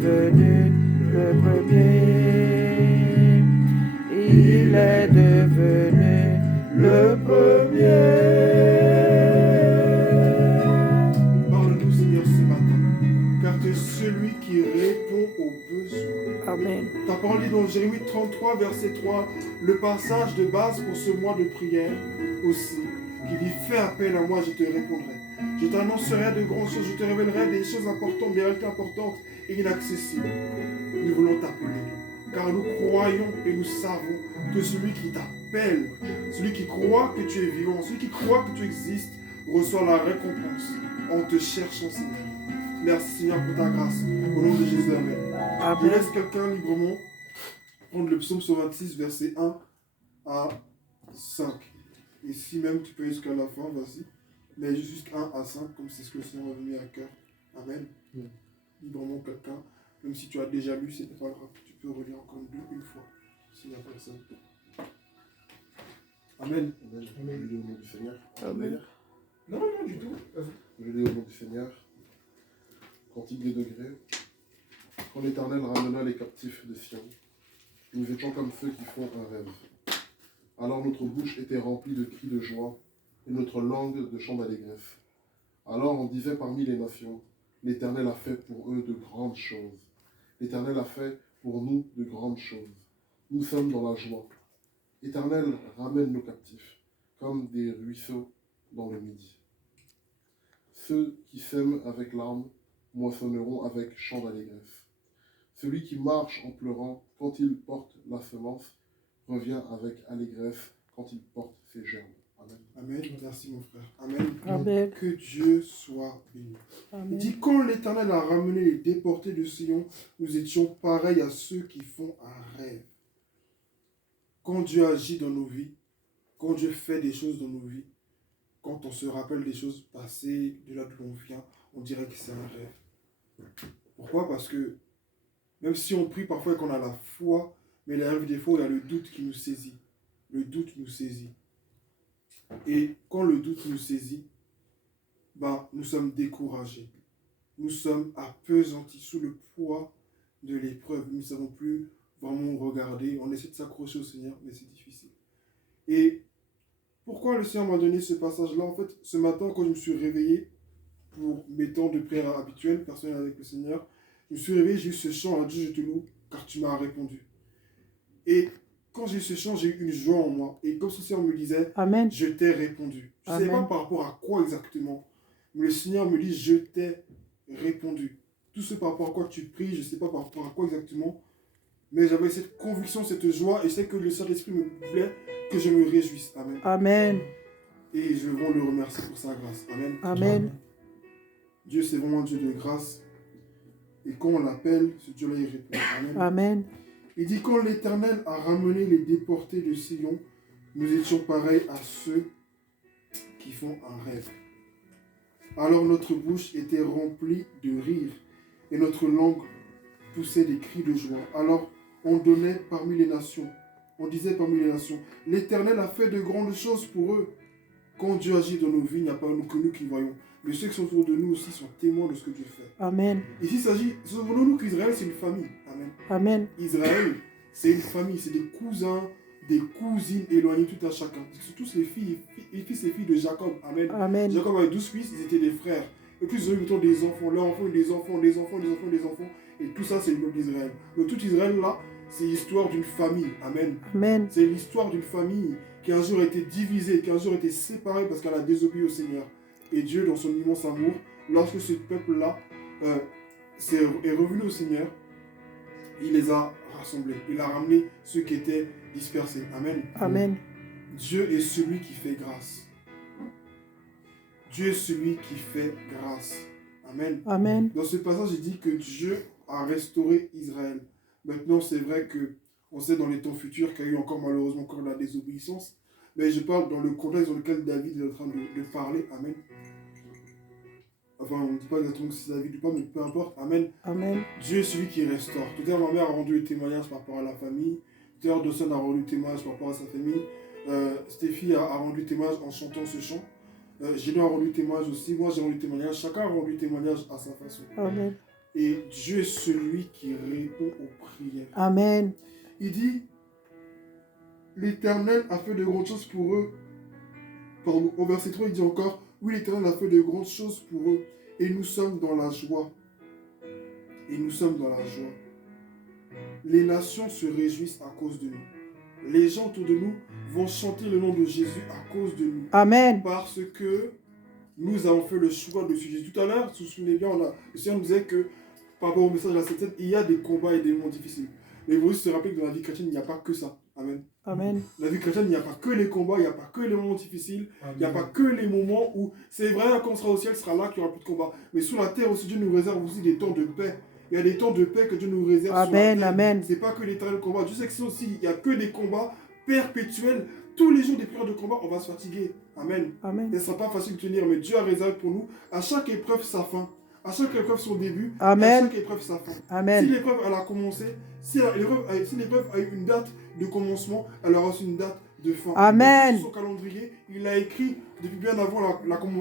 devenu le premier. Il est devenu le premier. Parle-nous, Seigneur, ce matin, car tu es celui qui répond aux besoins. Amen. Ta parole dit dans Jérémie 33, verset 3, le passage de base pour ce mois de prière aussi, qui dit « Fais appel à moi, je te répondrai. Je t'annoncerai de grandes choses, je te révélerai des choses importantes, des réalités importantes et inaccessibles. Nous voulons t'appeler, car nous croyons et nous savons que celui qui t'appelle, celui qui croit que tu es vivant, celui qui croit que tu existes, reçoit la récompense en te cherchant, Seigneur. Merci, Seigneur, pour ta grâce. Au nom de Jésus, Amen. Je Amen. laisse quelqu'un librement prendre le psaume 126, verset 1 à 5. Et si même tu peux jusqu'à la fin, vas-y. Mais juste 1 à 5, comme c'est ce que le Seigneur m'a mis à cœur. Amen. Librement quelqu'un, même si tu as déjà lu, c'est pas grave. Tu peux relire encore une fois, s'il n'y a personne. Amen. Amen. Je lis au nom du Seigneur. Amen. Non, non, du tout. Je lis au nom du Seigneur. Cantique des degrés. Quand l'Éternel ramena les captifs de Sion, nous étions comme ceux qui font un rêve. Alors notre bouche était remplie de cris de joie et notre langue de chants d'allégresse. Alors on disait parmi les nations, l'Éternel a fait pour eux de grandes choses. L'Éternel a fait pour nous de grandes choses. Nous sommes dans la joie. Éternel, ramène nos captifs, comme des ruisseaux dans le midi. Ceux qui sèment avec larmes moissonneront avec chant d'allégresse. Celui qui marche en pleurant quand il porte la semence revient avec allégresse quand il porte ses germes. Amen. Amen. Merci, mon frère. Amen. Amen. Que Dieu soit béni. Il Amen. dit, quand l'Éternel a ramené les déportés de Sion, nous étions pareils à ceux qui font un rêve. Quand Dieu agit dans nos vies, quand Dieu fait des choses dans nos vies, quand on se rappelle des choses passées, de là d'où on vient, on dirait que c'est un rêve. Pourquoi? Parce que même si on prie parfois et qu'on a la foi, mais il arrive des fois où il y a le doute qui nous saisit. Le doute nous saisit. Et quand le doute nous saisit, nous sommes découragés. Nous sommes appesantis sous le poids de l'épreuve. Nous ne savons plus vraiment regarder. On essaie de s'accrocher au Seigneur, mais c'est difficile. Et pourquoi le Seigneur m'a donné ce passage-là? En fait, ce matin, quand je me suis réveillé pour mes temps de prière habituels, personnels avec le Seigneur, je me suis réveillé, j'ai eu ce chant à Dieu, je te loue, car tu m'as répondu. Et quand j'ai eu ce chant, j'ai eu une joie en moi. Et comme ce Seigneur me disait, Amen. je t'ai répondu. Je ne sais Amen. pas par rapport à quoi exactement, mais le Seigneur me dit, je t'ai répondu. Tout ce par rapport à quoi tu pries, je ne sais pas par rapport à quoi exactement, mais j'avais cette conviction, cette joie, et je sais que le Saint-Esprit me plaît, que je me réjouisse. Amen. Amen. Et je veux le remercier pour sa grâce. Amen. Amen. Dieu, c'est vraiment un Dieu de grâce. Et quand on l'appelle, ce Dieu-là, il répond. Amen. Amen. Il dit, quand l'Éternel a ramené les déportés de Sion, nous étions pareils à ceux qui font un rêve. Alors notre bouche était remplie de rire et notre langue poussait des cris de joie. Alors on donnait parmi les nations, on disait parmi les nations, l'Éternel a fait de grandes choses pour eux. Quand Dieu agit dans nos vies, il n'y a pas que nous qui voyons, mais ceux qui sont autour de nous aussi sont témoins de ce que Dieu fait. Amen. Ici, il s'agit, souvenons-nous qu'Israël, c'est une famille. Amen. Amen. Israël, c'est une famille, c'est des cousins, des cousines éloignées tout à chacun. Ce sont tous les fils et filles de Jacob. Amen. Amen. Jacob avait 12 fils, ils étaient des frères. Et puis ils ont eu autant des enfants, leurs enfants, des enfants, des enfants, des enfants, des enfants. Et tout ça, c'est le peuple d'Israël. Donc tout Israël là, c'est l'histoire d'une famille. Amen. Amen. C'est l'histoire d'une famille qui un jour a été divisée, qui un jour a été séparée parce qu'elle a désobéi au Seigneur. Et Dieu, dans son immense amour, lorsque ce peuple-là est revenu au Seigneur, il les a rassemblés. Il a ramené ceux qui étaient dispersés. Amen. Amen. Dieu est celui qui fait grâce. Dieu est celui qui fait grâce. Amen. Amen. Dans ce passage, il dit que Dieu a restauré Israël. Maintenant, c'est vrai que on sait dans les temps futurs qu'il y a eu encore malheureusement encore de la désobéissance. Mais je parle dans le contexte dans lequel David est en train de parler. Amen. Enfin, on ne dit pas exactement que c'est David ou pas, mais peu importe. Amen. Amen. Dieu est celui qui restaure. Tout à l'heure, ma mère a rendu le témoignage par rapport à la famille. Tout à l'heure, Dawson a rendu le témoignage par rapport à sa famille. Stéphie a rendu le témoignage en chantant ce chant. Gino a rendu le témoignage aussi. Moi, j'ai rendu le témoignage. Chacun a rendu le témoignage à sa façon. Amen. Et Dieu est celui qui répond aux prières. Amen. Il dit, l'Éternel a fait de grandes choses pour eux. Pardon, au verset 3, il dit encore, oui, l'Éternel a fait de grandes choses pour eux. Et nous sommes dans la joie. Et nous sommes dans la joie. Les nations se réjouissent à cause de nous. Les gens autour de nous vont chanter le nom de Jésus à cause de nous. Amen. Parce que nous avons fait le choix de suivre Jésus. Tout à l'heure, si vous vous souvenez bien, le Seigneur nous disait que par rapport au message de la septième, il y a des combats et des moments difficiles. Mais il faut juste se rappeler que dans la vie chrétienne, il n'y a pas que ça. Amen. Amen. Dans la vie chrétienne, il n'y a pas que les combats, il n'y a pas que les moments difficiles, il n'y a pas que les moments où c'est vrai, quand on sera au ciel, sera là qu'il n'y aura plus de combat. Mais sous la terre aussi, Dieu nous réserve aussi des temps de paix. Il y a des temps de paix que Dieu nous réserve sur la Amen. terre. Amen. C'est pas que l'éternel combat. Dieu sait que si aussi il n'y a que des combats perpétuels, tous les jours des périodes de combat, on va se fatiguer. Amen. Amen. Et ce ne sera pas facile de tenir, mais Dieu a réservé pour nous à chaque épreuve sa fin. À chaque épreuve son début, Amen. et à chaque épreuve sa fin. Amen. Si l'épreuve elle a commencé, si l'épreuve a eu une date de commencement, elle aura aussi une date de fin. Amen. Sur son calendrier, il a écrit, depuis bien avant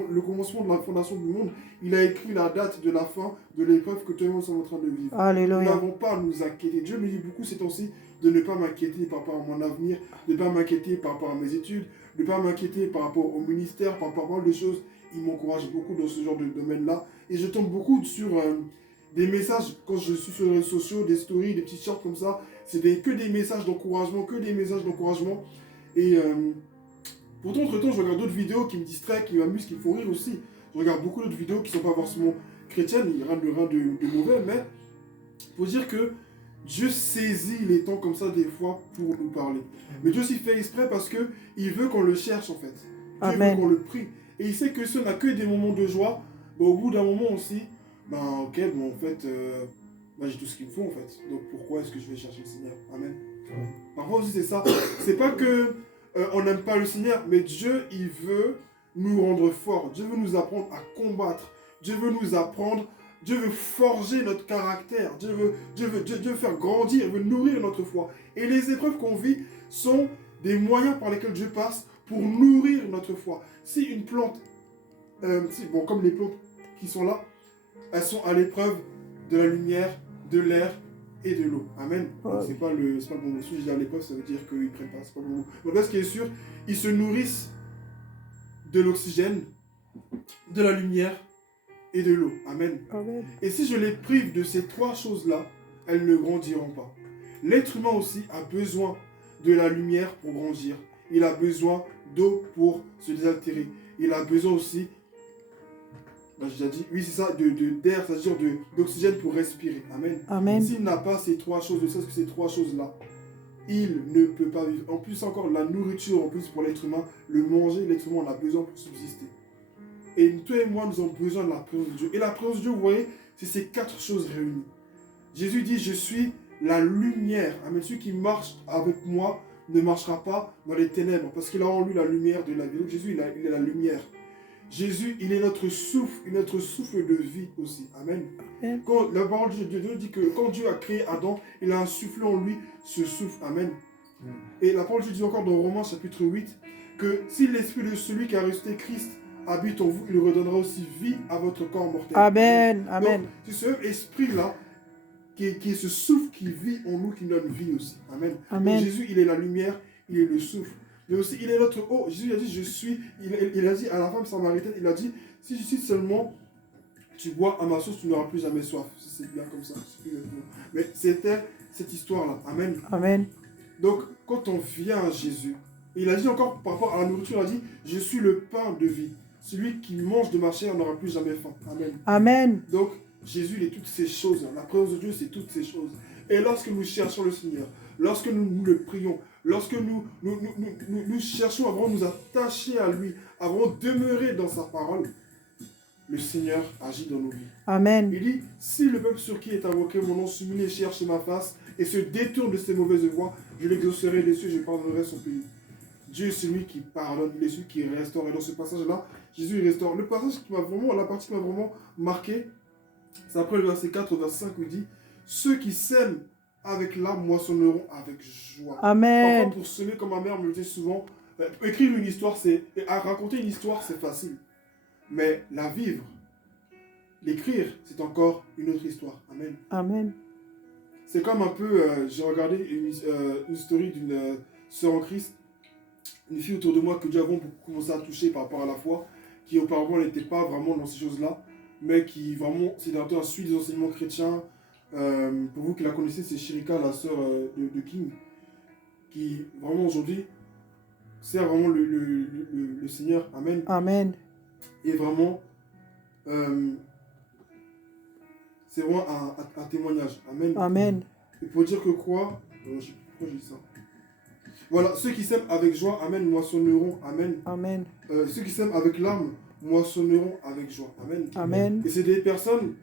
le commencement de la fondation du monde, il a écrit la date de la fin de l'épreuve que tout le monde est en train de vivre. Nous Alléluia. n'avons pas à nous inquiéter. Dieu me dit beaucoup ces temps-ci de ne pas m'inquiéter par rapport à mon avenir, de ne pas m'inquiéter par rapport à mes études, de ne pas m'inquiéter par rapport au ministère, par rapport à pas mal de choses. Il m'encourage beaucoup dans ce genre de domaine-là. Et je tombe beaucoup sur des messages, quand je suis sur les réseaux sociaux, des stories, des petits shorts comme ça. C'est que des messages d'encouragement, que des messages d'encouragement. Et pourtant, entre-temps, je regarde d'autres vidéos qui me distraient, qui m'amusent, qui me font rire aussi. Je regarde beaucoup d'autres vidéos qui ne sont pas forcément chrétiennes, il n'y a rien de mauvais, mais il faut dire que Dieu saisit les temps comme ça des fois pour nous parler. Mais Dieu s'y fait exprès parce qu'il veut qu'on le cherche en fait. Dieu Amen. veut qu'on le prie. Et il sait que si on n'a que des moments de joie, bah, au bout d'un moment aussi, ok, bon en fait, j'ai tout ce qu'il me faut en fait. Donc pourquoi est-ce que je vais chercher le Seigneur? Amen. Parfois aussi c'est ça. C'est pas que on n'aime pas le Seigneur, mais Dieu il veut nous rendre forts. Dieu veut nous apprendre à combattre. Dieu veut nous apprendre. Dieu veut forger notre caractère. Dieu veut faire grandir, il veut nourrir notre foi. Et les épreuves qu'on vit sont des moyens par lesquels Dieu passe pour nourrir notre foi. Si une plante, comme les plantes qui sont là, elles sont à l'épreuve de la lumière, de l'air et de l'eau. Amen. Ouais. C'est pas le bon mot. Si je dis à l'épreuve, ça veut dire qu'ils ne prennent pas. C'est pas le bon mot. Donc là, ce qui est sûr, ils se nourrissent de l'oxygène, de la lumière et de l'eau. Amen. Amen. Et si je les prive de ces trois choses-là, elles ne grandiront pas. L'être humain aussi a besoin de la lumière pour grandir. Il a besoin d'eau pour se désaltérer. Il a besoin aussi, j'ai déjà dit, oui c'est ça, d'air, c'est-à-dire d'oxygène pour respirer. Amen. Amen. S'il n'a pas ces trois choses, ne serait-ce que ces trois choses-là, il ne peut pas vivre. En plus encore, la nourriture, en plus pour l'être humain, le manger, l'être humain en a besoin pour subsister. Et toi et moi, nous avons besoin de la présence de Dieu. Et la présence de Dieu, vous voyez, c'est ces quatre choses réunies. Jésus dit, je suis la lumière. Amen. Celui qui marche avec moi ne marchera pas dans les ténèbres, parce qu'il a en lui la lumière de la vie. Donc Jésus, il est la lumière. Jésus, il est notre souffle de vie aussi. Amen. Amen. Quand la parole de Dieu dit que quand Dieu a créé Adam, il a insufflé en lui ce souffle. Amen. Et la parole de Dieu dit encore dans Romains chapitre 8, que si l'esprit de celui qui a ressuscité Christ habite en vous, il redonnera aussi vie à votre corps mortel. Amen. Amen. Donc, c'est ce même esprit-là qui est ce souffle qui vit en nous, qui donne vie aussi. Amen. Amen. Donc, Jésus, il est la lumière, il est le souffle. Mais aussi, il est notre eau. Jésus a dit, je suis. Il a dit à la femme samaritaine, il a dit, si seulement tu bois à ma source, tu n'auras plus jamais soif. C'est bien comme ça. Mais c'était cette histoire-là. Amen. Amen. Donc, quand on vient à Jésus, il a dit encore par rapport à la nourriture, il a dit, je suis le pain de vie. Celui qui mange de ma chair n'aura plus jamais faim. Amen. Amen. Donc, Jésus, il est toutes ces choses. La présence de Dieu, c'est toutes ces choses. Et lorsque nous cherchons le Seigneur, lorsque nous le prions, lorsque nous cherchons à vraiment nous attacher à lui, à vraiment demeurer dans sa parole, le Seigneur agit dans nos vies. Amen. Il dit, si le peuple sur qui est invoqué mon nom s'humilie et cherche ma face et se détourne de ses mauvaises voies, je l'exaucerai des cieux, je pardonnerai son pays. Dieu est celui qui pardonne, il est celui qui restaure. Et dans ce passage-là, Jésus il restaure. Le passage qui m'a vraiment, la partie qui m'a vraiment marqué, c'est après le verset 4 au verset 5 où il dit, ceux qui sèment avec l'âme moissonneront avec joie. Amen. Parfois, pour semer, comme ma mère me le dit souvent, écrire une histoire, raconter une histoire, c'est facile. Mais la vivre, l'écrire, c'est encore une autre histoire. Amen. Amen. C'est comme un peu, j'ai regardé une story d'une sœur en Christ, une fille autour de moi que Dieu a beaucoup commencé à toucher par rapport à la foi, qui auparavant n'était pas vraiment dans ces choses-là, mais qui vraiment s'est d'un temps suit des enseignements chrétiens. Pour vous qui la connaissez, c'est Shirika, la sœur de King, qui vraiment aujourd'hui sert vraiment le Seigneur. Amen. Amen. Et vraiment, c'est vraiment un témoignage. Amen. Amen. Et pour dire que quoi, je sais plus pourquoi j'ai dit ça. Voilà, ceux qui sèment avec joie, amen, moissonneront, amen. Amen. Ceux qui sèment avec larmes, moissonneront avec joie, amen. Amen. Et c'est des personnes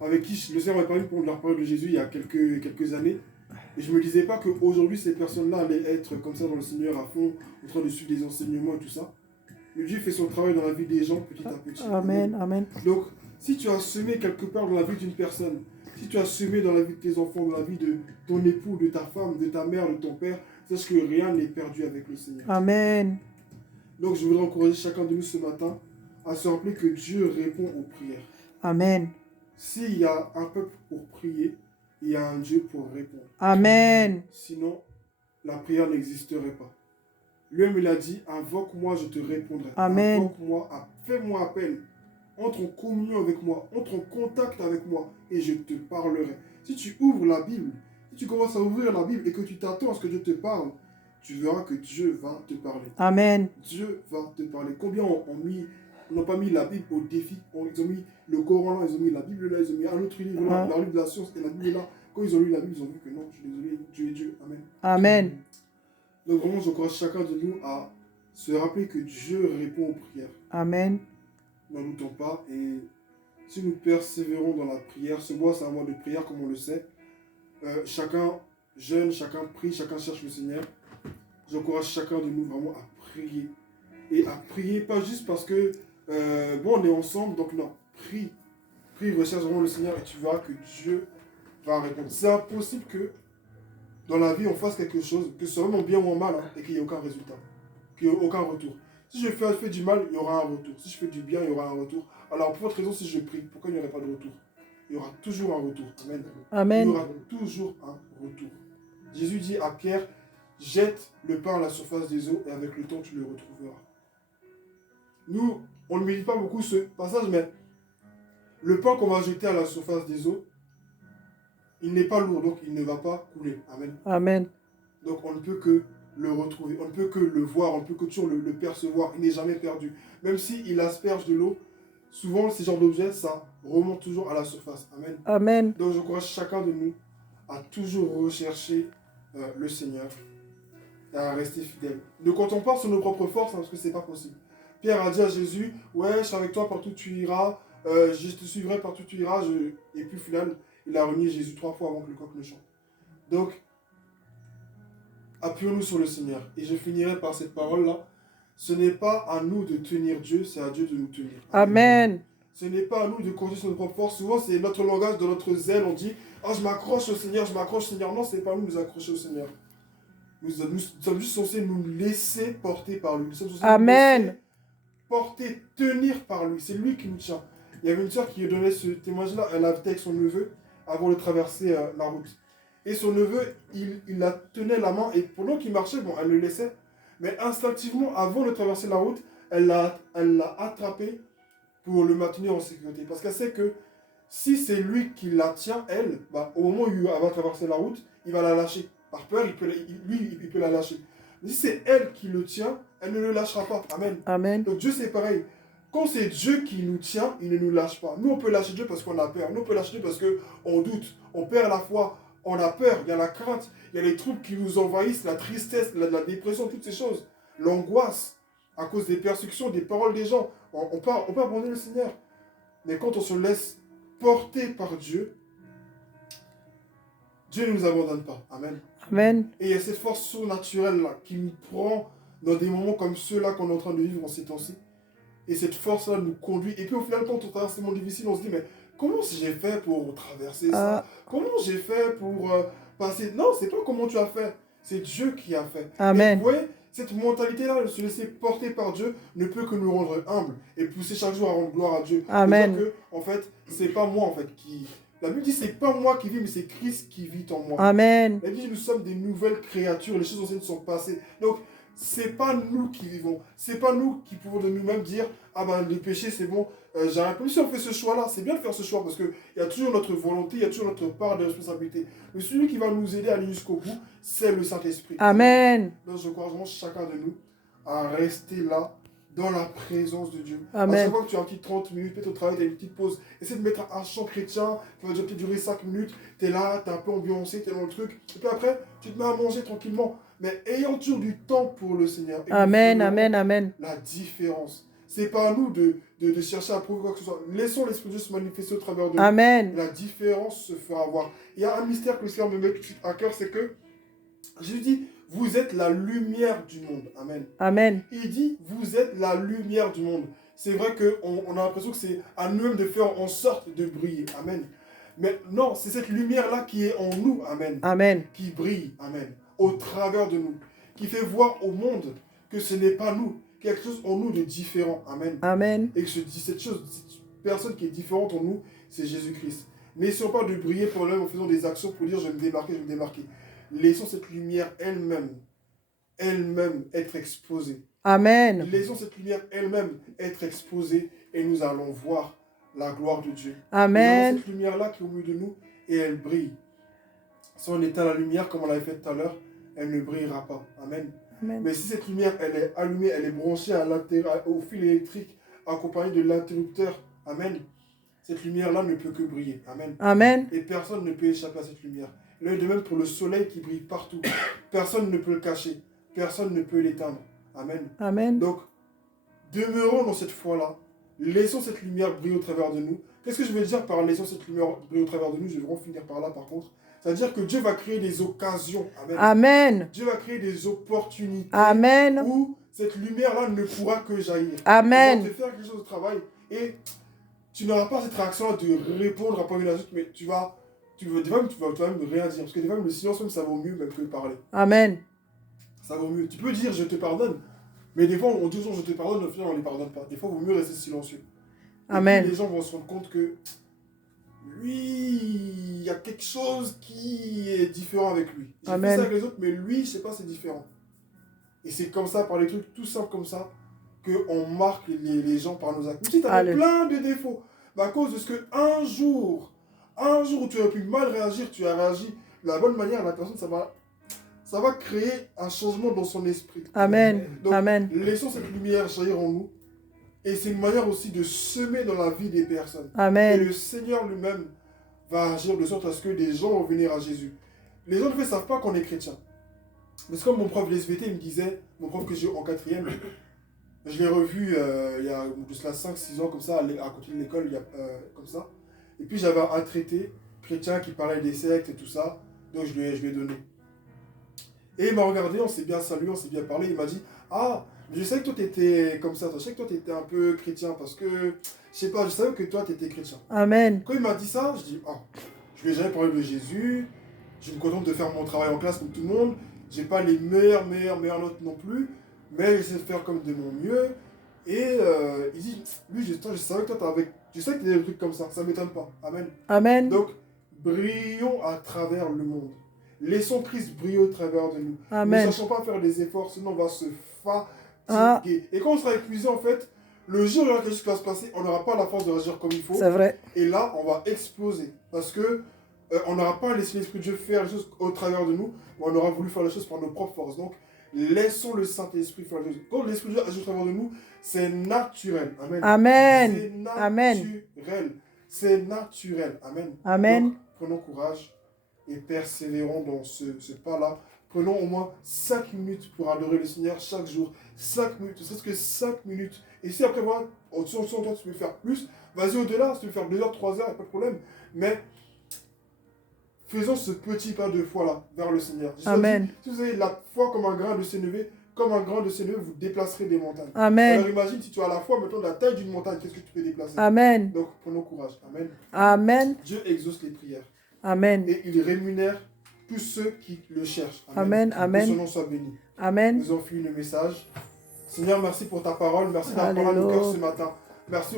avec qui le Seigneur m'a parlé pour leur parler de Jésus il y a quelques années. Et je ne me disais pas qu'aujourd'hui, ces personnes-là allaient être comme ça dans le Seigneur à fond, en train de suivre des enseignements et tout ça. Mais Dieu fait son travail dans la vie des gens petit à petit. Amen. Amen. Donc, si tu as semé quelque part dans la vie d'une personne, si tu as semé dans la vie de tes enfants, dans la vie de ton époux, de ta femme, de ta mère, de ton père, sache que rien n'est perdu avec le Seigneur. Amen. Donc, je voudrais encourager chacun de nous ce matin à se rappeler que Dieu répond aux prières. Amen. S'il y a un peuple pour prier, il y a un Dieu pour répondre. Amen. Sinon, la prière n'existerait pas. Lui-même, il a dit, invoque-moi, je te répondrai. Amen. Invoque-moi, fais-moi appel. Entre en communion avec moi, entre en contact avec moi, et je te parlerai. Si tu ouvres la Bible, si tu commences à ouvrir la Bible et que tu t'attends à ce que Dieu te parle, tu verras que Dieu va te parler. Amen. Dieu va te parler. Combien n'ont pas mis la Bible au défi? Ils ont mis le Coran là, ils ont mis la Bible là, ils ont mis un autre livre là, la livre de la science et la Bible là. Quand ils ont lu la Bible, ils ont vu que non, je suis désolé, Dieu est Dieu. Amen. Amen. Donc vraiment, j'encourage chacun de nous à se rappeler que Dieu répond aux prières. Amen. N'en doutons pas. Et si nous persévérons dans la prière, ce mois c'est un mois de prière comme on le sait. Chacun jeûne, chacun prie, chacun cherche le Seigneur. J'encourage chacun de nous vraiment à prier. Et à prier pas juste parce que, bon, on est ensemble, donc non. Prie. Prie, recherche vraiment le Seigneur et tu verras que Dieu va répondre. C'est impossible que dans la vie on fasse quelque chose, que ce soit vraiment bien ou mal, hein, et qu'il n'y ait aucun résultat, qu'il n'y ait aucun retour. Si je fais du mal, il y aura un retour. Si je fais du bien, il y aura un retour. Alors pour votre raison, si je prie, pourquoi il n'y aurait pas de retour? Il y aura toujours un retour. Amen. Amen. Il y aura toujours un retour. Jésus dit à Pierre, jette le pain à la surface des eaux et avec le temps tu le retrouveras. Nous, on ne médite pas beaucoup ce passage, mais le pain qu'on va jeter à la surface des eaux, il n'est pas lourd, donc il ne va pas couler. Amen. Amen. Donc on ne peut que le retrouver, on ne peut que le voir, on ne peut que toujours le percevoir. Il n'est jamais perdu. Même s'il asperge de l'eau, souvent ces genres d'objets, ça remonte toujours à la surface. Amen. Amen. Donc j'encourage chacun de nous à toujours rechercher le Seigneur et à rester fidèle. Ne comptons pas sur nos propres forces, hein, parce que ce n'est pas possible. Pierre a dit à Jésus, ouais, je suis avec toi partout où tu iras, je te suivrai partout où tu iras. Et puis au final, il a renié Jésus 3 fois avant que le coq ne chante. Donc, appuyons-nous sur le Seigneur. Et je finirai par cette parole-là. Ce n'est pas à nous de tenir Dieu, c'est à Dieu de nous tenir. Amen. Ce n'est pas à nous de compter sur notre propre force. Souvent, c'est notre langage, de notre zèle. On dit, oh, je m'accroche au Seigneur, je m'accroche au Seigneur. Non, ce n'est pas à nous de nous accrocher au Seigneur. Nous sommes juste censés nous laisser porter par lui. Nous sommes censés Amen. nous laisser porter, tenir par lui. C'est lui qui nous tient. Il y avait une sœur qui donnait ce témoignage-là. Elle habitait avec son neveu avant de traverser la route. Et son neveu, il la tenait la main et pendant qu'il marchait, bon, elle le laissait. Mais instinctivement, avant de traverser la route, elle l'a attrapé pour le maintenir en sécurité. Parce qu'elle sait que si c'est lui qui la tient, elle, bah, au moment où elle va traverser la route, il va la lâcher. Par peur, il peut la lâcher. Mais si c'est elle qui le tient, elle ne le lâchera pas. Amen. Amen. Donc Dieu, c'est pareil. Quand c'est Dieu qui nous tient, il ne nous lâche pas. Nous, on peut lâcher Dieu parce qu'on a peur. Nous, on peut lâcher Dieu parce qu'on doute. On perd la foi. On a peur. Il y a la crainte. Il y a les troubles qui nous envahissent. La tristesse, la dépression, toutes ces choses. L'angoisse à cause des persécutions, des paroles des gens. On peut abandonner le Seigneur. Mais quand on se laisse porter par Dieu, Dieu ne nous abandonne pas. Amen. Amen. Et il y a cette force surnaturelle-là qui nous prend dans des moments comme ceux-là qu'on est en train de vivre en ces temps-ci. Et cette force-là nous conduit. Et puis au final, quand on traverse ces moments difficiles, on se dit, mais comment j'ai fait pour traverser ça? Comment j'ai fait pour passer? Non, c'est pas comment tu as fait. C'est Dieu qui a fait. Amen. Et vous voyez, Cette mentalité-là, de se laisser porter par Dieu, ne peut que nous rendre humbles et pousser chaque jour à rendre gloire à Dieu. Amen. C'est-à-dire que, en fait, c'est pas moi en fait qui. La Bible dit c'est pas moi qui vis, mais c'est Christ qui vit en moi. Amen. La Bible dit nous sommes des nouvelles créatures, les choses anciennes sont passées. Donc, c'est pas nous qui vivons, c'est pas nous qui pouvons de nous-mêmes dire ah ben le péché c'est bon, j'ai rien. Même si on fait ce choix-là, c'est bien de faire ce choix parce qu'il y a toujours notre volonté, il y a toujours notre part de responsabilité. Mais celui qui va nous aider à aller jusqu'au bout, c'est le Saint-Esprit. Amen. Donc, je crois vraiment chacun de nous à rester là, dans la présence de Dieu. Amen. À chaque fois que tu as un petit 30 minutes, peut-être au travail, tu as une petite pause, essaie de mettre un chant chrétien, qui va peut-être durer 5 minutes, tu es là, tu es un peu ambiancé, tu es dans le truc, et puis après, tu te mets à manger tranquillement. Mais ayant toujours du temps pour le Seigneur. Et Amen. nous verrons Amen. Amen. la différence. C'est pas à nous de chercher à prouver quoi que ce soit. Laissons l'Esprit de Dieu se manifester au travers de nous. Amen. La différence se fera voir. Il y a un mystère que le Seigneur me met tout de suite à cœur, c'est que Jésus dit, vous êtes la lumière du monde. Amen. Amen. Il dit, vous êtes la lumière du monde. C'est vrai qu'on a l'impression que c'est à nous-mêmes de faire en sorte de briller. Amen. Mais non, c'est cette lumière-là qui est en nous. Amen. Amen. Qui brille. Amen. Au travers de nous. Qui fait voir au monde que ce n'est pas nous. Quelque chose en nous de différent. Amen. Amen. Et que cette personne qui est différente en nous, c'est Jésus-Christ. N'essayons pas de briller pour nous-mêmes en faisant des actions pour dire je vais me démarquer, je vais me démarquer. Laissons cette lumière elle-même être exposée. Amen. Laissons cette lumière elle-même être exposée et nous allons voir la gloire de Dieu. Amen. Nous avons cette lumière-là qui est au milieu de nous et elle brille. Si on éteint la lumière comme on l'avait fait tout à l'heure, elle ne brillera pas. Amen. Amen. Mais si cette lumière, elle est allumée, elle est branchée au fil électrique, accompagnée de l'interrupteur, amen, cette lumière-là ne peut que briller. Amen. Amen. Et personne ne peut échapper à cette lumière. L'œil de même pour le soleil qui brille partout. Personne ne peut le cacher. Personne ne peut l'éteindre. Amen. Amen. Donc, demeurons dans cette foi-là. Laissons cette lumière briller au travers de nous. Qu'est-ce que je veux dire par laissons cette lumière briller au travers de nous? Je vais vraiment finir par là par contre. C'est-à-dire que Dieu va créer des occasions. Amen. Amen. Dieu va créer des opportunités. Amen. Où cette lumière-là ne pourra que jaillir. Amen. Tu vas te faire quelque chose au travail et tu n'auras pas cette réaction de répondre à pas une ajoute, mais tu vas même rien dire. Parce que des fois, le silence même, ça vaut mieux même que parler. Amen. Ça vaut mieux. Tu peux dire je te pardonne, mais des fois, on dit toujours je te pardonne, au final, on ne les pardonne pas. Des fois, il vaut mieux rester silencieux. Et Amen. puis, les gens vont se rendre compte que lui, il y a quelque chose qui est différent avec lui. J'ai fait ça avec les autres, mais lui, je sais pas, c'est différent. Et c'est comme ça, par les trucs tout simples comme ça, qu'on marque les gens par nos actes. Même si tu avais plein de défauts, mais à cause de ce que un jour où tu aurais pu mal réagir, tu as réagi de la bonne manière, la personne, ça va créer un changement dans son esprit. Amen. Donc, Amen. laissons cette lumière jaillir en nous. Et c'est une manière aussi de semer dans la vie des personnes. Amen. Et le Seigneur lui-même va agir de sorte à ce que des gens vont venir à Jésus. Les gens ne savent pas qu'on est chrétien. Mais c'est comme mon prof d'SVT il me disait, mon prof que j'ai eu en 4e, je l'ai revu il y a de cela 5-6 ans comme ça, à côté de l'école, comme ça. Et puis j'avais un traité chrétien qui parlait des sectes et tout ça, donc je lui ai donné. Et il m'a regardé, on s'est bien salué, on s'est bien parlé, il m'a dit « Ah, je sais que toi t'étais comme ça, je sais que toi t'étais un peu chrétien parce que, je sais pas, je savais que toi t'étais chrétien. » Amen. Quand il m'a dit ça, je dis « Ah, je lui ai jamais parlé de Jésus, je me contente de faire mon travail en classe comme tout le monde, j'ai pas les meilleures notes non plus, mais j'essaie de faire comme de mon mieux. » Et il dit, lui, je savais que toi, je sais que tu as des trucs comme ça ne m'étonne pas. Amen. Amen. Donc, brillons à travers le monde. Laissons Christ briller au travers de nous. Amen. Ne cherchons pas à faire des efforts, sinon on va se fatiguer. Et quand on sera épuisé, en fait, le jour où il y aura quelque chose qui va se passer, on n'aura pas la force de réagir comme il faut. C'est vrai. Et là, on va exploser. Parce que on n'aura pas laissé l'Esprit de Dieu faire les choses au travers de nous, mais on aura voulu faire les choses par nos propres forces. Donc, laissons le Saint-Esprit faire les choses. Quand l'Esprit de Dieu agit au travers de nous, c'est naturel. Amen. Amen. C'est naturel. Amen. C'est naturel. Amen. Amen. Donc, prenons courage et persévérons dans ce pas-là. Prenons au moins 5 minutes pour adorer le Seigneur chaque jour. 5 minutes, ce serait que 5 minutes. Et si après, voilà, toi, tu peux faire plus, vas-y au-delà. Si tu veux faire 2 heures, 3 heures, il n'y a pas de problème. Mais faisons ce petit pas de foi-là vers le Seigneur. Amen. Si vous avez la foi comme un grain de sénévé, vous déplacerez des montagnes. Amen. Alors imagine si tu as la foi, mettons, de la taille d'une montagne, qu'est-ce que tu peux déplacer? Amen. Donc prenons courage. Amen. Amen. Dieu exauce les prières. Amen. Et il rémunère tous ceux qui le cherchent. Amen, Que amen. son nom soit béni. Amen. Nous avons fini le message. Seigneur, merci pour ta parole. Merci d'avoir parlé à nos cœurs ce matin. Merci.